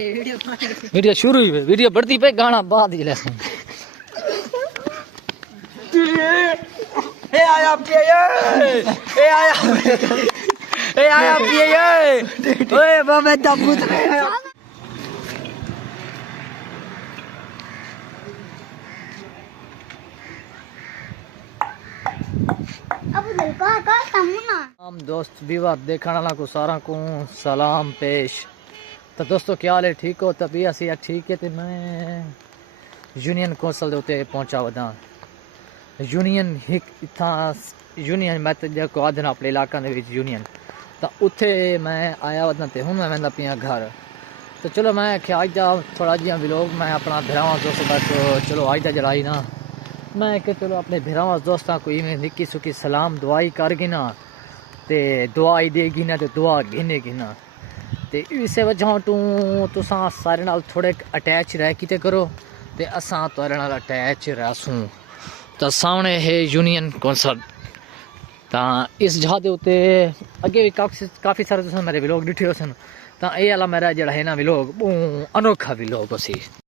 Video शुरू ही video बढ़ती पे गाना बाद ही लेसन ए आया पिए ए आया पिए ओए बाबा दबू हम दोस्त विवाह देखने वाला को सारा को सलाम पेश। तो दोस्तों क्या हाल है, ठीक हो? तभी असी ठीक है। तो मैं यूनियन कौंसल के उत्ते पहुंचा वदा। यूनियन एक इतना यूनियन मैं जो आदन अपने इलाका यूनियन तो उत्थे मैं आया वदा तो हूँ मैं वह पिया घर। तो चलो मैं आख्या अज का थोड़ा जिहा व्लॉग मैं अपना भिरावां दोस्त बस चलो अज का जलाई ना मैं कि चलो अपने भिरावां दोस्तां को इवें निक्की सुखी सलाम दुआई करगी ना ते दुआई देगी ना तो दुआ गिनेगी ना। तो इस वजह तो तुसां सारे नाल थोड़े अटैच रह किते करो ते असां तुहाडे नाल अटैच रहसूं। तो सामने है यूनियन कौंसल। तो इस जगह के उत्ते अगे भी काफ़ी सारे तुसें मेरे व्लॉग दिखे हो सन। तो ये वाला मेरा जड़ा है ना व्लॉग अनोखा व्लॉग सी।